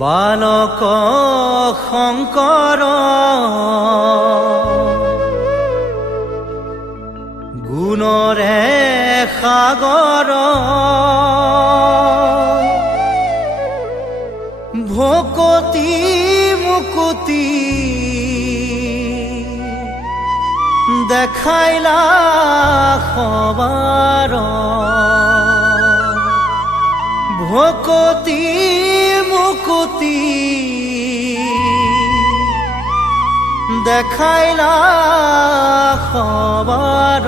বালক শংকৰ গুণৰে সাগৰ ভকতি মুকুতি দেখাইলা সবাৰ ভকতি মুকুতি দেখাইলা সবাৰ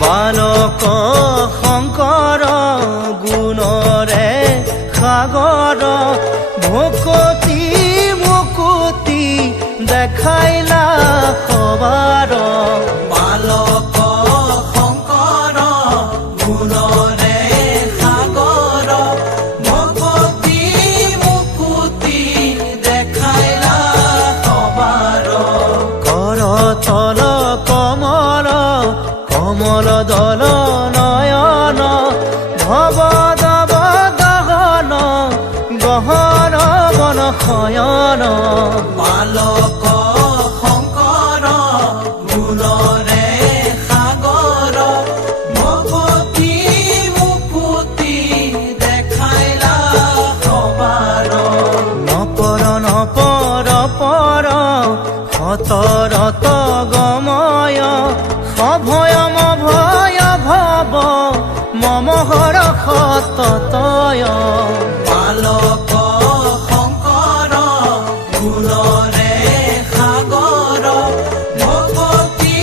বালক শংকৰ গুণৰে সাগৰ ভকতি মুকুতি দেখাইলা সবাৰ বালক শংকৰ গুণৰে সাগৰ ভকতি মুকুতি দেখাইলা সবাৰ কৰতল কমল কমল দল নয়ন ভৱ দৱ গহন গহন বন শয়ন বালক শংকৰ গুণৰে সাগৰ ভকতি মুকুতি দেখাইলা সবাৰ নপৰ নপৰ পৰ সতৰত গময় সভয়ম ভয় ভৱ মম হৰ সততয় বালক শংকৰ গুণৰে সাগৰ ভকতি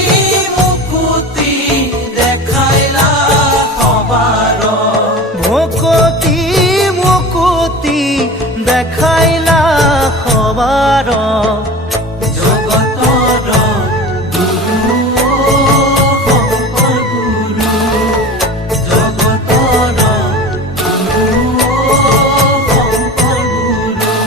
মুকুতি দেখাইলা সবাৰ ভকতি মুকুতি দেখাইলা সবাৰ জগতৰ গুৰু শংকৰ গুৰু জগতৰ গুৰু শংকৰ গুৰু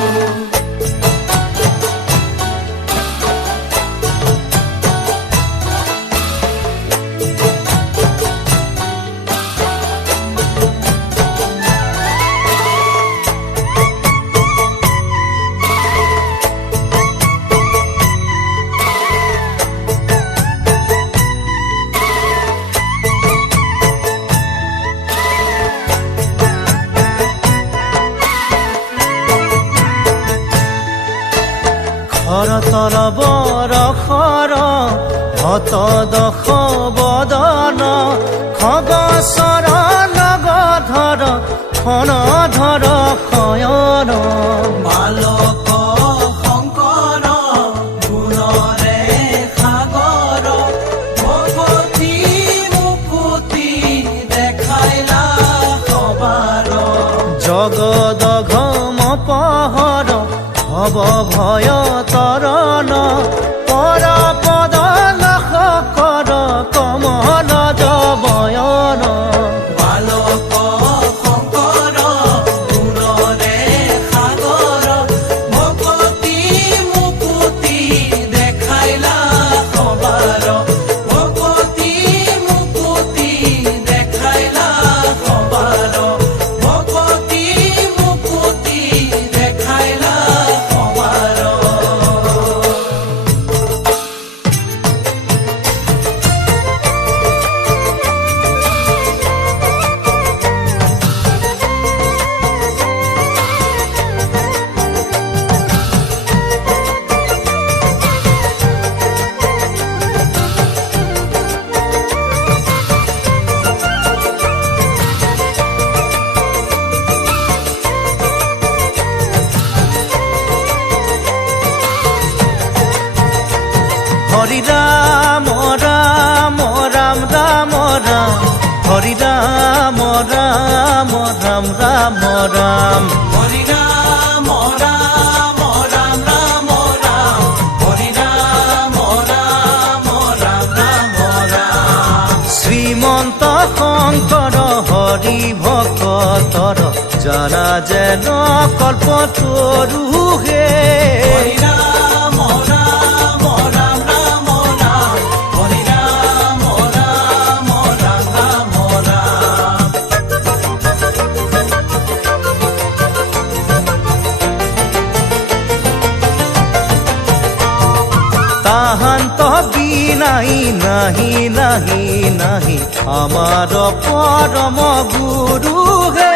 খৰতল বৰষৰ হত দশ বদন খগচৰ নগধৰ খনধৰ শয়ন বালক শংকৰ গুণৰে সাগৰ ভকতি মুকুতি দেখাইলা সবাৰ জগদঘম পহৰ ভৱ ভয় তৰণ পৰ পদ লখ কৰ কমল জবয়ন বালক শংকৰ গুণৰে সাগৰ ভকতি মুকুতি দেখাইলা সবাৰ ভকতি মুকুতি দেখাইলা সবাৰ ভকতি মুকুতি দেখাইলা সবাৰ ৰাম ৰাম ৰাম হৰি ৰাম ৰাম ৰাম ৰাম ৰাম হৰি ৰাম ৰাম ৰাম ৰাম ৰাম শ্ৰীমন্ত শংকৰ হৰি ভকতৰ জানা যেন কল্প তৰু হে হরি রাম রাম রাম রাম রাম হরি রাম রাম রাম রাম রাম তাহান্ত বিনাই নাহি নাহি নাহি আমার পরম গুরু হে